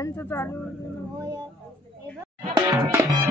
यांचं चालू हो यार हे बघ.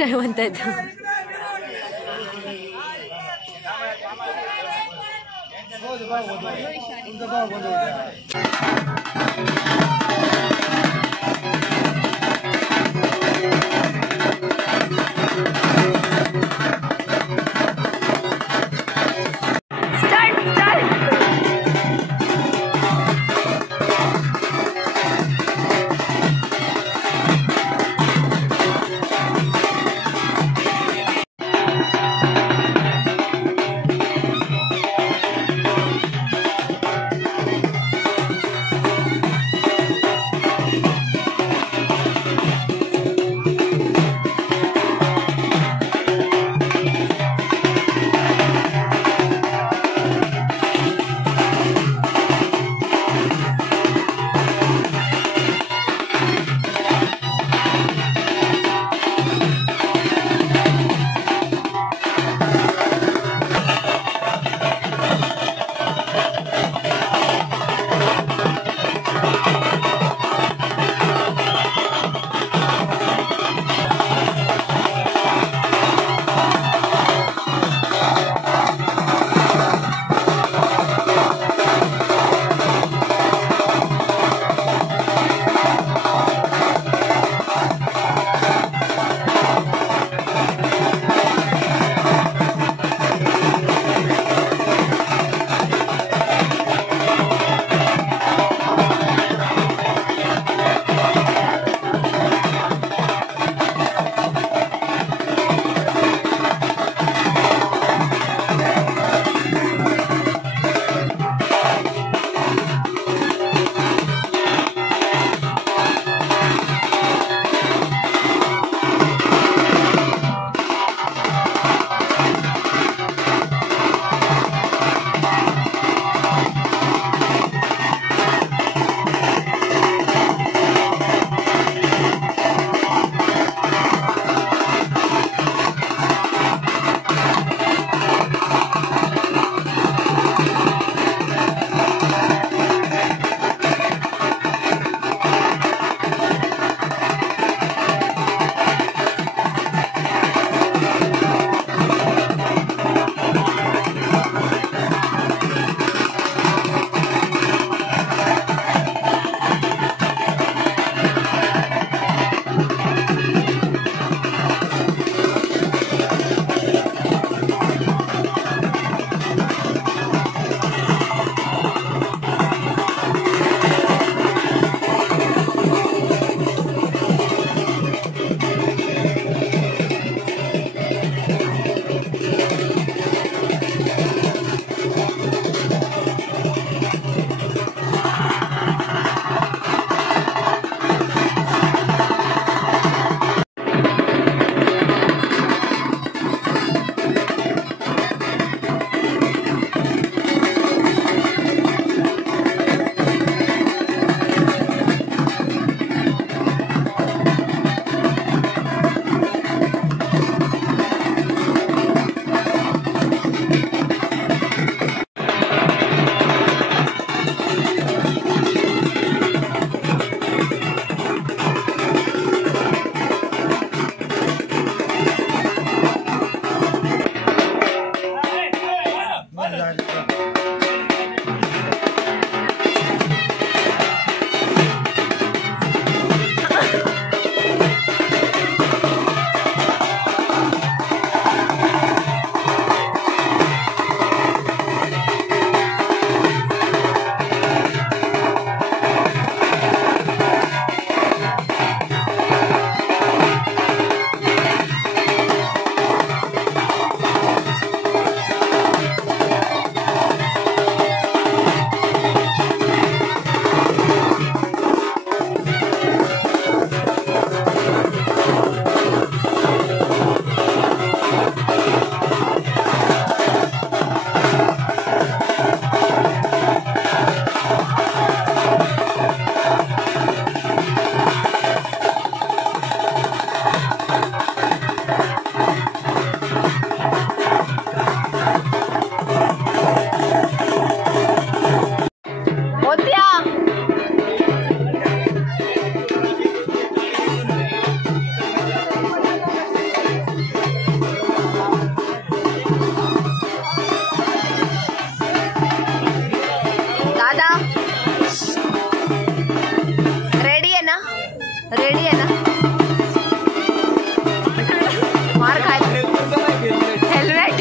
काय म्हणतायत रेडी आहे ना मार खायला हेल्मेट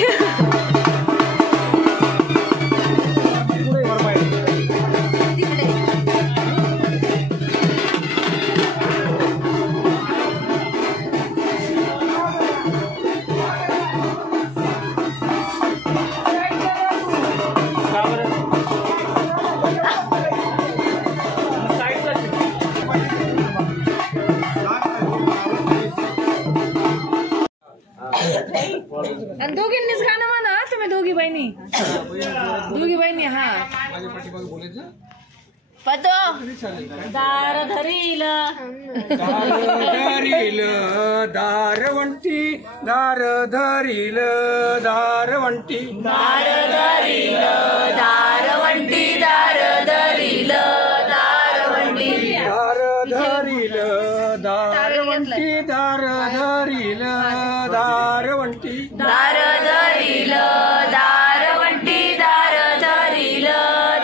आणि दोघींनीच गाणं म्हणा तुम्ही दोघी बहिणी हा पतो दार धरील दारवंटी दार धरील दारवंटी दारवंटी दार धरील दारवंटी दार धरील दारवंटी दार धरील दारवंटी दार धरील दारवंटी दार धरील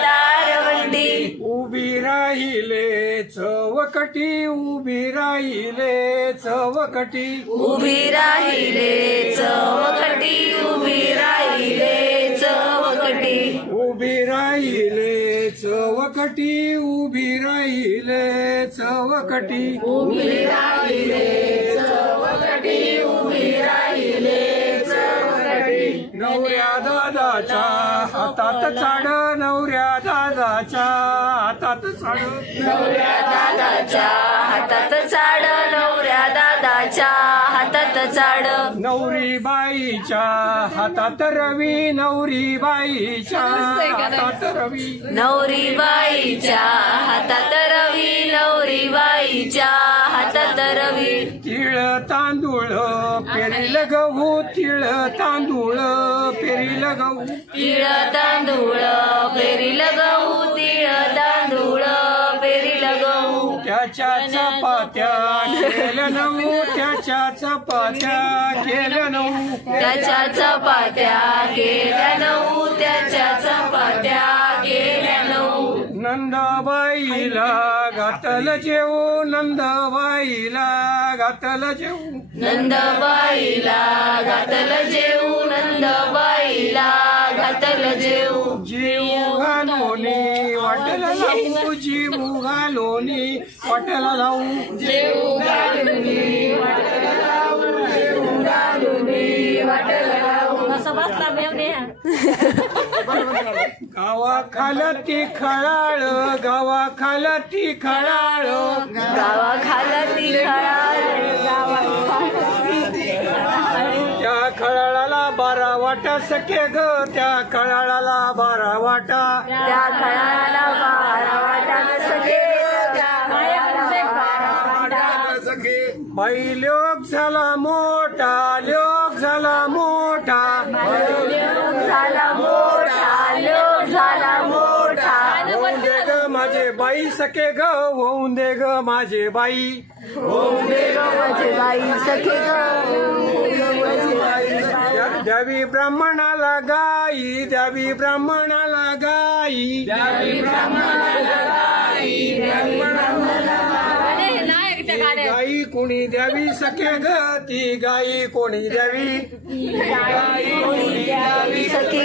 दारवंटी उभी राहिले चवकटी उभी राहिले चवकटी उभी राहिले चवकटी उभी राहिले चवकटी उभी राहिले चवकटी उभी राहिले चवकटी उभी राहिले चवकटी उभी राहिले चवकटी नवऱ्या दादाच्या हातात चाड नवऱ्या दादाच्या हातात चाड नवऱ्या दादाच्या हातात चाड नवऱ्या दादाच्या हातात चाड नवरी बाईच्या हातात रवी नवरी बाईच्या हातात रवी नवरी बाईच्या हातात रवी नवरी बाईच्या हातात रवी तिळ तांदूळ पेरील गहू तिळ तांदूळ पेरील गहू तिळ तांदूळ पेरील गहू तिळ तांदूळ पेरील गहू त्याच्या चपात्या केल्या नऊ त्याच्या चपात्या केल्या नऊ त्याच्या चपात्या केल्या नऊ त्याच्या चपात्या केल्या नऊ नंदाबाईला घातल जेऊ नंदाबाईला घातल जेऊ नंदबाईला घातल जेऊ नंदबाईला घातल जेऊ जीव घालोनी वाटेला लावू जीव घालोनी वाटेला लावू जेऊ घालुनी वाटेला लावू जेऊ घालुनी वाटेला लावू असं बसला मेवणे गावाखाला ती खळाळ गावाखाला ती खळाळ गावाखाला ती खळाळ त्या खळाळाला 12 वाटा सखे ग त्या खळाळाला 12 वाटा त्या खळाळाला 12 वाटा सखे बाई लोक झाला मोठा लोक झाला मोठा झाला मोठा लोक झाला मोठा होऊन दे ग माझे बाई सखे ग होऊन दे ग माझे बाई होऊन दे ग माझे बाई सखे ग द्यावी ब्राह्मणाला गाई द्यावी ब्राह्मणाला गाई द्यावी ब्राह्मणाला गाई द्यावी ब्राह्मणाला गाई कोणी द्यावी सखे ग ती गाई कोणी द्यावी सखी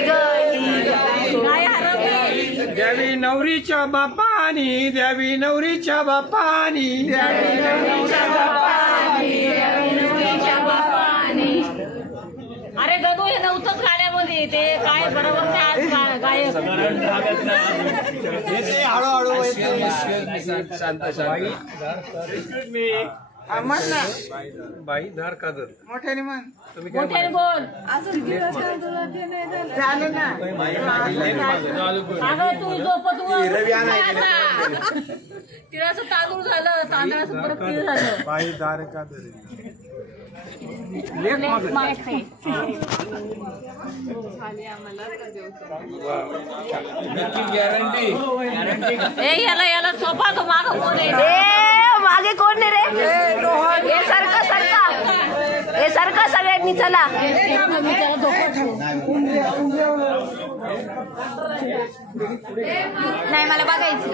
द्यावी नवरीच्या बापानी द्यावी नवरीच्या बापानी अरे गदू हे नव्हतंच गाण्यामध्ये ते काय बरोबर गायक बाई धार कादर मोठ्याने म्हण मोठ्याने बोल झालं ना अगं तू झोपत तिळाचं तांदूळ झालं तांदळाचं परत तीळ झालं बाई धार कादर लेख याला सोपा तो माग कोण आहे मागे कोण नाही रे हे सारखं हे सारखं सगळ्यांनी चला नाही मला बघायचं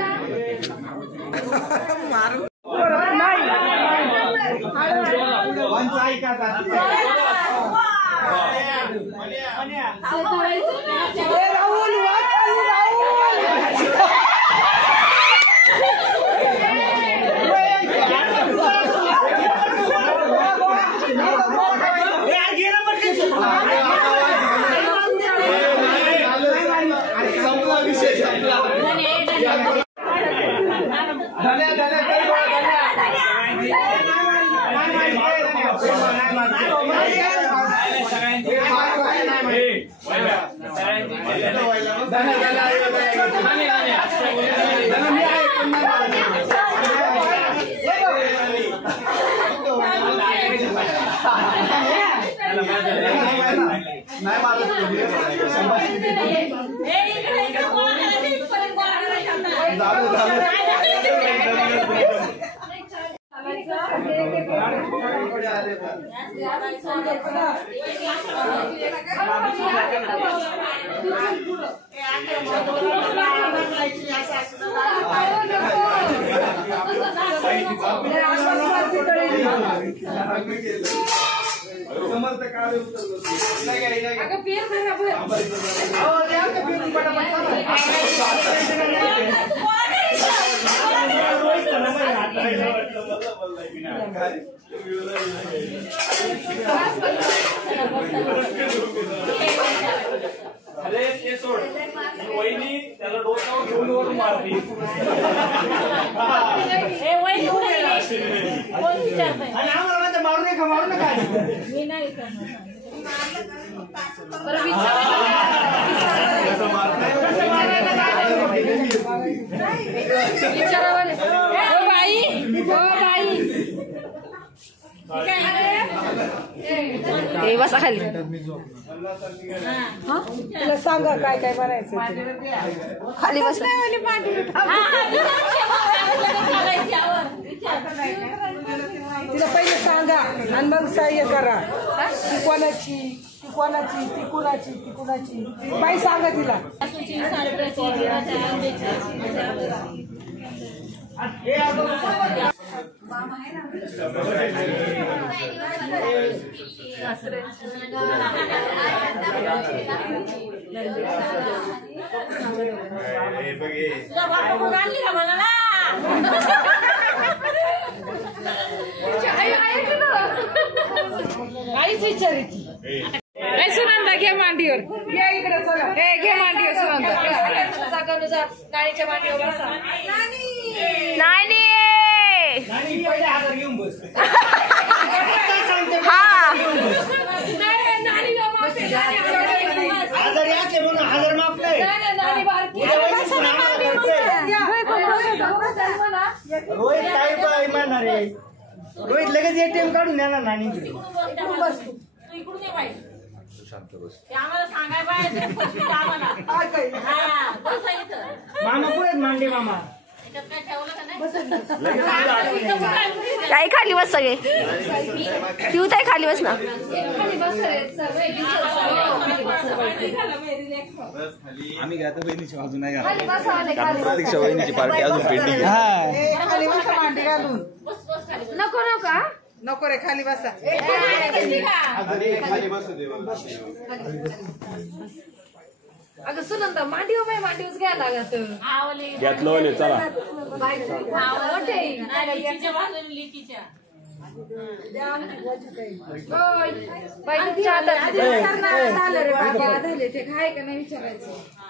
अरे ते सोड वहिनी त्याला डोक्यावर घेऊन वर मारली मारू नका मारू नका मी नाही बसा खाली तुला सांगा काय काय बनायचं खाली बस तिला पहिले सांगा आणि मग सहाय्य करा ती कोणाची ती कोणाची ती कुणाची ती कुणाची बाई सांगा तिला काहीच विचारायची सुनंदा घे मांडीवर घे इकडे चला घे मांडीवर सुनंदा गाडीच्या मांडीवर बसा नाही रोहित काय म्हणणार आहे रोहित लगेच एटीएम काढून येणार नानी मामा पुढे मांडे मामा काही खाली बस सगळे तू ताई खाली बस ना आम्ही घ्या बहिणीची बाजू नाही कारण प्रतीक्षा बहिणीची पार्टी अजून पेंडिंग खाली बसा मांडी घालून नको नका नको रे खाली बसा अगं सुनंदा मांडीव बाई मांडीवच घ्यायला लागत घेतलं चला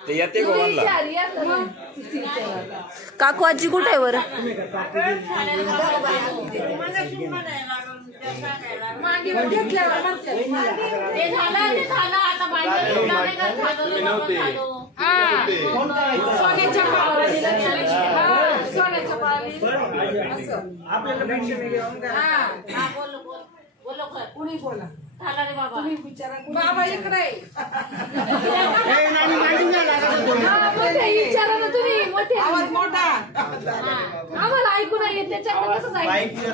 ते येते काकू आजी कुठे आहे बरं बाबा इकडे विचारा ना तुम्ही मोठे आवाज मोठा आम्हाला ऐकू नाही येत त्याच्याकडे कसं जायचं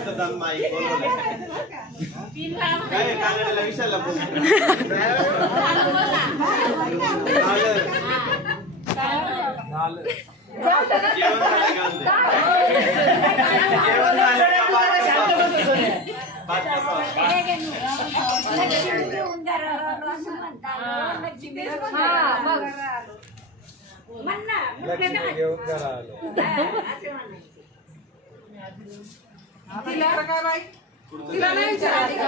लक्ष्मी घेऊन घरा आलो. तिला नाही विचारायचं.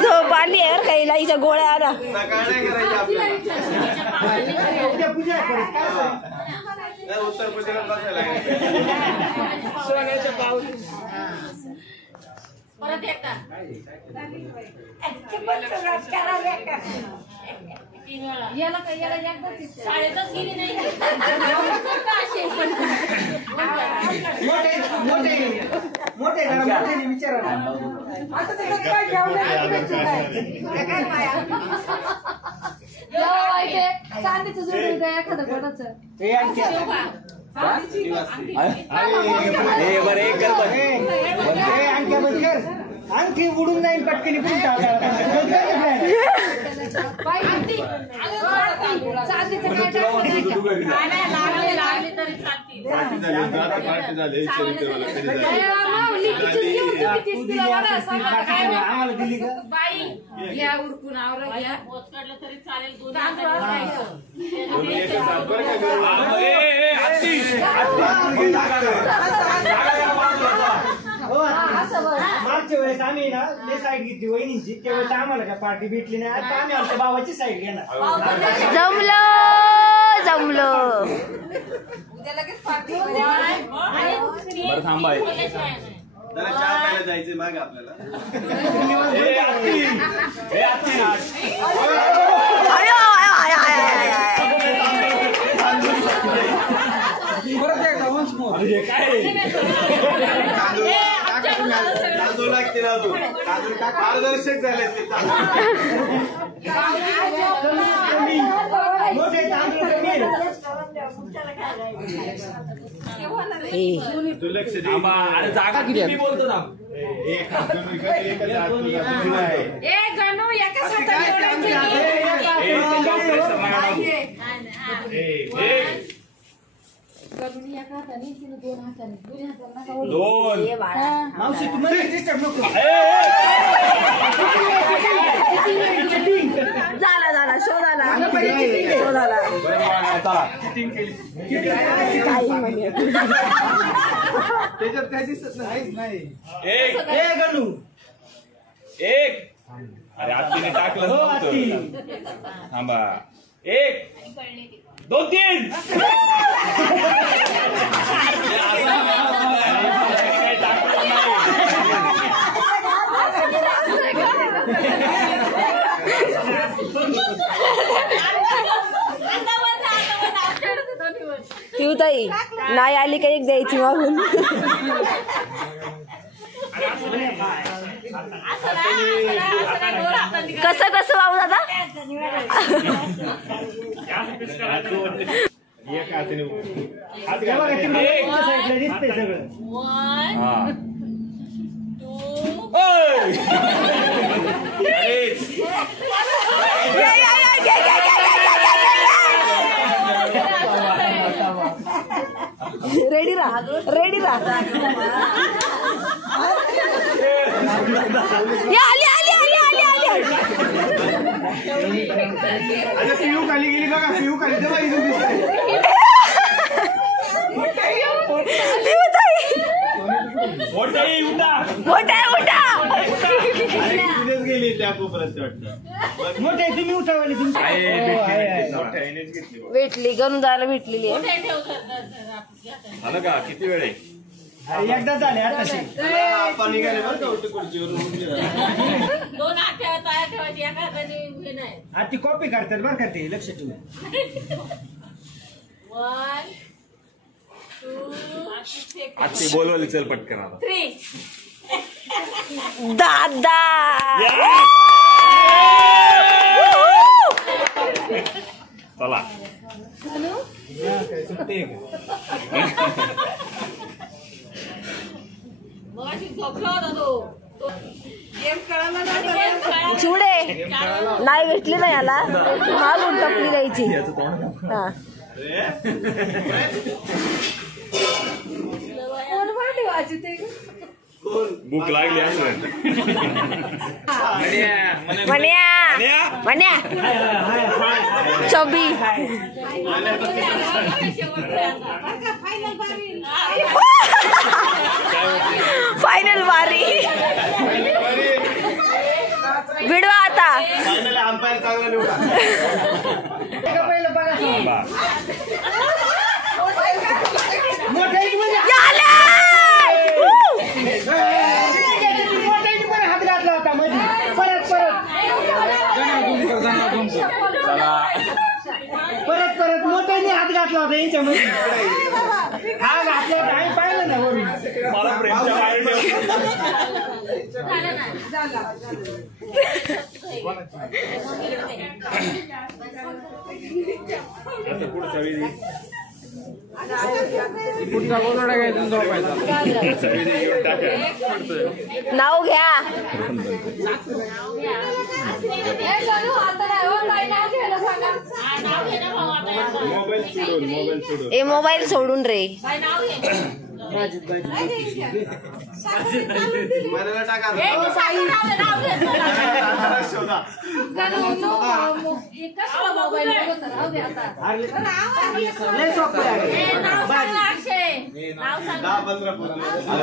झोप आली आहे काही लाईच्या गोळ्या आणा. उत्तर प्रदेशात बसायला सोन्याच्या पाऊल. परत एकदा याला काय याला एकदाच शाळेतच गेली नाही. मोठे विचारा चांदीचं जोडून द्या एखादं कोणाचं. आणखी उडून जाईल पटकनी पण आम्हाला दिली का बाई घ्या उरकून आवरा घ्या काढलं तरी चालेल. मागच्या वेळेस आम्ही ना ते साईड घेतली वहिनीची त्यावेळेस आम्हाला काय पार्टी भेटली नाही. आता आम्ही आमच्या भावाची साईड घेणार. जमलं जमलं. उद्या लगेच पार्टी. बरं थांबा चहा प्यायला जायचंय मागे आपल्याला. तांदूळ लागते ना तू तांदूळ पारदर्शक झाले ते मोठे तांदूळ कमी आहे. तू लक्ष दे. जागा किती बोलतो ना. गणू एका दोन मावशी तुम्हाला डिस्टर्ब नको. झाला झाला शो झाला शो झाला. त्याच्यात काय दिसत नाही. एक गणू एक. अरे आत्तीने टाकलं नव्हतं. थांबा. एक दोन तीन. ताई नाही आली का एक द्यायची मागून. कसं कसं भाऊ दादा. दिसतंय सगळं. रेडी राहा रेडी राहा. आली आली आली आली आली. पिऊ खाली गेली बघा. पिऊ खाली तर मोठा मोठा गेली त्या कोपऱ्यात वाटतं. मोठे तुम्ही उठावले तुमची भेटली गणू जायला भेटलेली आहे. झालं का किती वेळ आहे. एकदा झाले आताशी. आपण निघाले बरं का उलटी खुर्चीवरून. 2 आठवड्यात तयार ठेवायची एका हाताने नाही. आता ती कॉपी काढतात बरं का ते लक्ष ठेवून. 1 2 आत्ती बोलवली चल पटकन आता. 3 दादा चला. मगाशी झोपला होता तो. गेम खेळायला चिवडे नाही भेटली नाही याला मागून टपली द्यायची. हा भूक लागली असं म्हण्या चबी फायनल वारी विडवा आता अंपायर चांगला निवडा परत मोठ्याने हात घातला होता यांच्यामध्ये हा घातला होता आम्ही पाहिलं ना वरून मला प्रेमच्या बाहेर पुढचा वेळी पुढचा गोदडा घ्यायचा झोपायचा घेऊन टाका नाव घ्या ए मोबाईल सोडून रे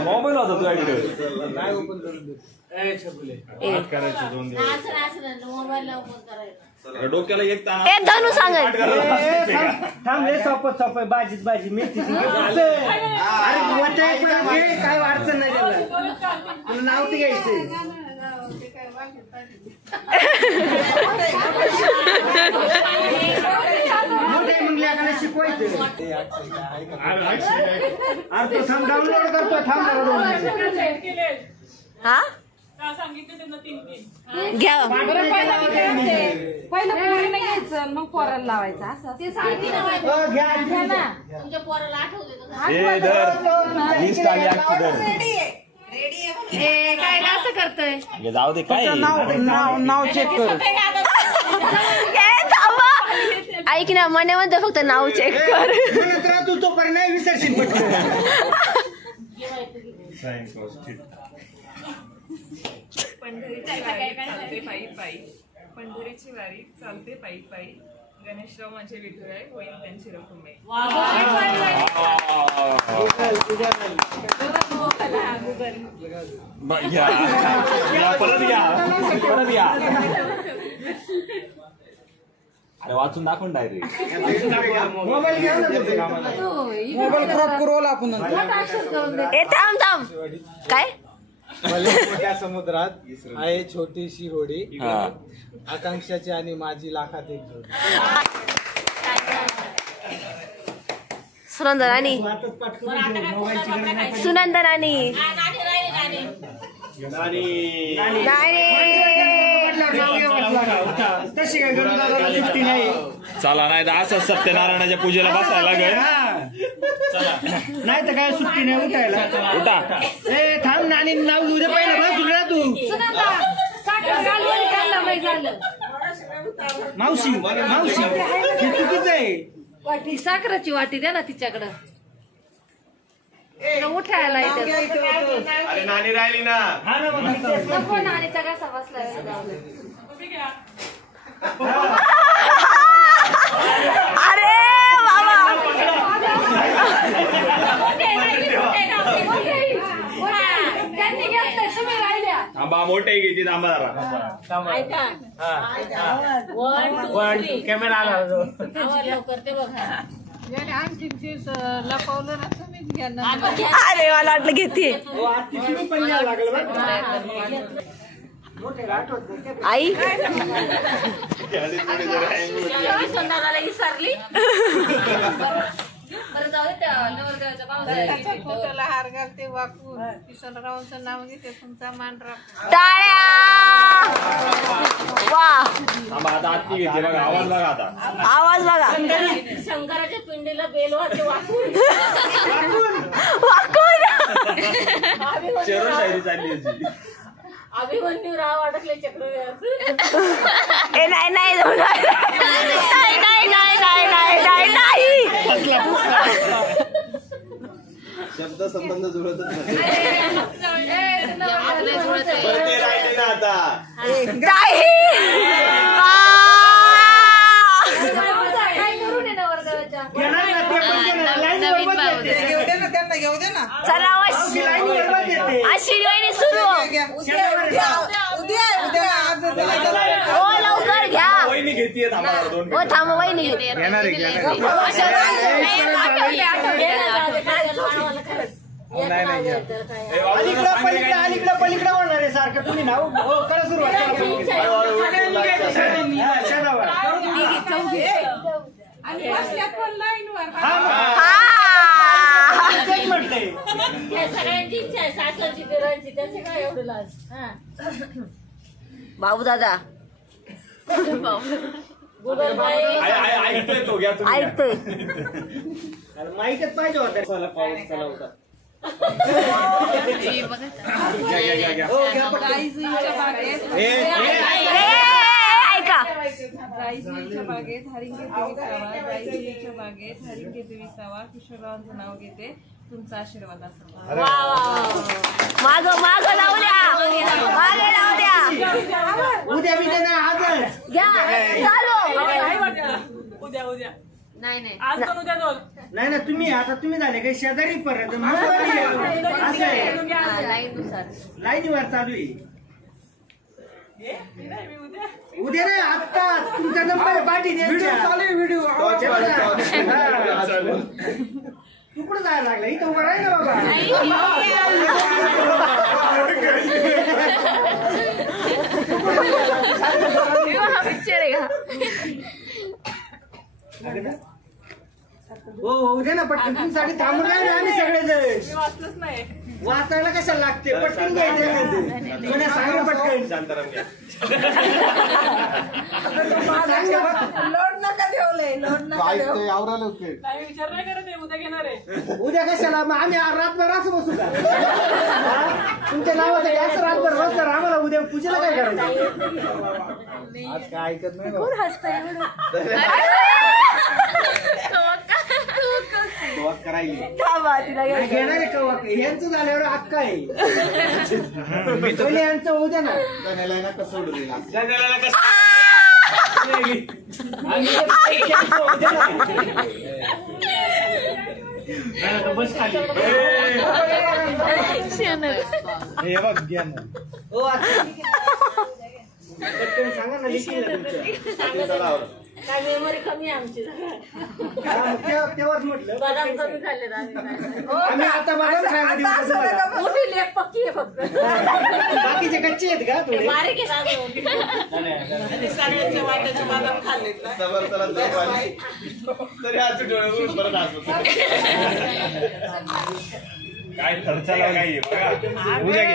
मोबाईल होता तुझ्याकडे डोक्याला एक ताण ए धनू सांगत थांब रे सोपत सोपत भाजी मेथीची अरे वाटाय पण काय अडचण नाही तुला नाव ते घ्यायचं मोठे म्हणले शिकवायचं अरे तो थांब डाउनलोड करतो थांब हा घ्या पहिलं पोरीला घ्यायचं मग पोराला लावायचं असं ते घ्या ना तुमच्या पोराला काय असं करतोय जाऊ दे काय नाव चेक कर ऐक ना मने म्हणतो फक्त नाव चेक कर तू तो पर नाही विसरशील पंढरीची वारी चालते पायी पायी गणेशराव माझे विठुराय होईल त्यांची रखुमाई. अरे वाचून दाखवून डायरेक्ट मोबाईल क्रॉप करू आपण ए थांब थांब काय मोठ्या समुद्रात आहे छोटीशी होडी आकांक्षाची आणि माझी लाखात एक जोडी सुनंदनानी चला नाही तर असं सत्यनारायणाच्या पूजेला बसायला लागेल नाही तर काय सुट्टी नाही उठायला उठा ए थांब नानी नाव घेऊ दे पहिलं बस ना तू मावशी हे चुकीचं आहे वाटी साखराची वाटी द्या ना तिच्याकडं उठायला अरे नानी राहिली ना नको नाणीचा कसा बसलाय अरे बाबा त्यांनी घेतलंय तुम्ही राहिल्या आंबा मोठे घेते आंबा कॅमेरा आला लपवलं ना तुम्हीच घ्या ना अरे मला वाटलं घेते आई विसरली हार घालते वाकून किशोररावांचं नाव घेते तुमचा मान राख टाळ्या वा आता आत्ती घेते बघा आवाज बघा आता आवाज बघा शंकराच्या पिंडीला बेल वाटते वाकून चरण शायरी चालली होती अभिमन्यू राव अडकले चक्रव्यूहात ए नाही नाही नाही नाही नाही नाही नाही शब्द संबंध जुळतच नाही. ते राहिले ना आता चला अश्विनी वहिनी सुरू हो लवकर घ्या. वहिनी घेतीये हो थांब वहिनी अलीकडं पलीकडं होणार आहे सारखं. तुम्ही नाव करा सुरुवात. म्हटलंय बाबू दादा ऐकतोय तो घ्या तुम्ही. ऐकतोय माहितच पाहिजे होता. चला पाऊस चला होता. ऐका राईजुईच्या बागेत हरिंगे विसावा, राईजुईच्या बागेत हरिंगे विसावा, किशोररावांचं नाव घेते, तुमचा आशीर्वाद असावा. माग माग लावू द्या, मागे लावू द्या. उद्या मी त्यांना आजच घ्या चालू. उद्या उद्या नाही नाही आज पण उद्या दोन. नाही ना. तुम्ही आता तुम्ही झाले काही शेजारी परत असं आहे. लाईननुसार लाईनीवर चालू आहे. मी उद्या उद्या नाही आत्ताच तुमचा नंबर पाठी द्यायचा. तू कुठं जायला लागला? इथं उभा राहील ना बाबा. पिक्चर आहे का? हो उद्या ना पटकन. तुमच्यासाठी थांबून राहिले आम्ही सगळेजण. वाचलंच नाही. वाचायला कशाला लागते? पटकन घ्यायचं. कोण्या सांगा पटकन. शांताराम घ्या. लोड नका ठेवले, लोड नका ठेव. आवरायला होते. नाही विचार नाही करत आहे, उद्या घेणार आहे. उद्या कशाला? मग आम्ही रातभर असं बसू का? हा? तुमच्या नावासाठी असं रातभर बसणार आम्हाला. उद्या पूजेला काय करायचं? आज काय ऐकत नाही. थांबा तिला घ्या. घेणार आहे का? यांचं झाल्यावर अक्का आहे. पहिले यांचं उद्या ना. नका सोडू दिला. बस खाली. हे बघ घ्या ना. हो पटकन सांगा ना. लिखील ना तुमचं. काय मेमरी कमी आहे आमची. तेव्हाच म्हटलं बदाम कमी खाल्ले आम्ही आता बदाम खायला देऊ तुम्हाला. मोठी लेप पक्की आहे फक्त. बाकीचे कच्चे आहेत का थोडे? बारीक आहे अजून. सगळ्यांच्या वाट्याचे बदाम खाल्ले. समर्थाला जाऊ आली. तरी आज डोळे उघडून परत हसत. काय खर्चाला काही बघा. उद्या घ्या.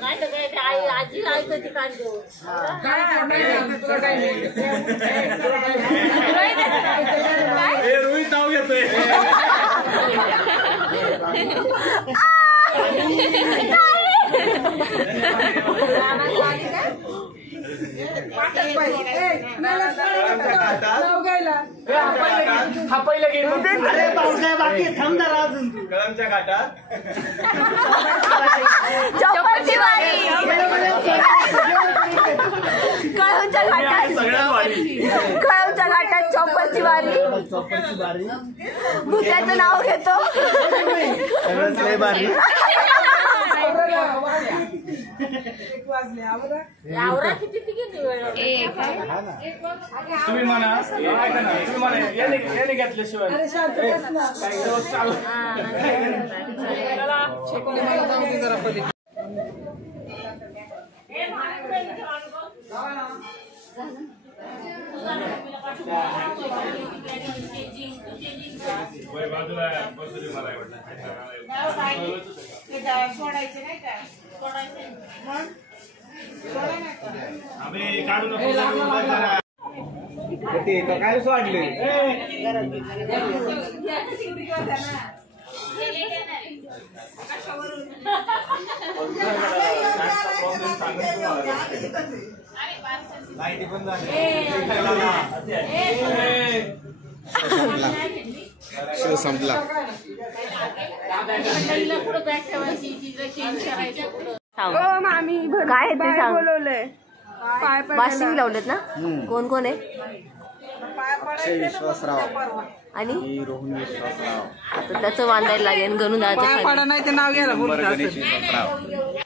नाही तर काय ते आई आजी ऐकत ती कांदे. रोहित नाव घेतोय. हा पहिलं गेलो. अरे पावसाळ्या बाकी थांबणार अजून. कळमच्या घाटात चौपरची वारी. कळवच्या घाटात. सगळ्यात वाढली. कळवच्या घाटात चौपरची वारी. भुत्याचं नाव घेतो. आवरा किती तिकीट वेळ. तुम्ही म्हणा. ऐका ना. तुम्ही म्हणा याने घेतल्याशिवाय सोडायचे नाही का? आम्ही काढू नको. काय वाढले? संपला. काय ते सांग. वाशिंग लावलेत ना. कोण कोण आहे. अक्षय विश्वासराव आणि रोहन विश्वासराव. आता त्याचं बांधायला लागेल. गणू दादाचं नाही ते नाव घ्यायला बोलत असेल. गणेश विश्वासराव.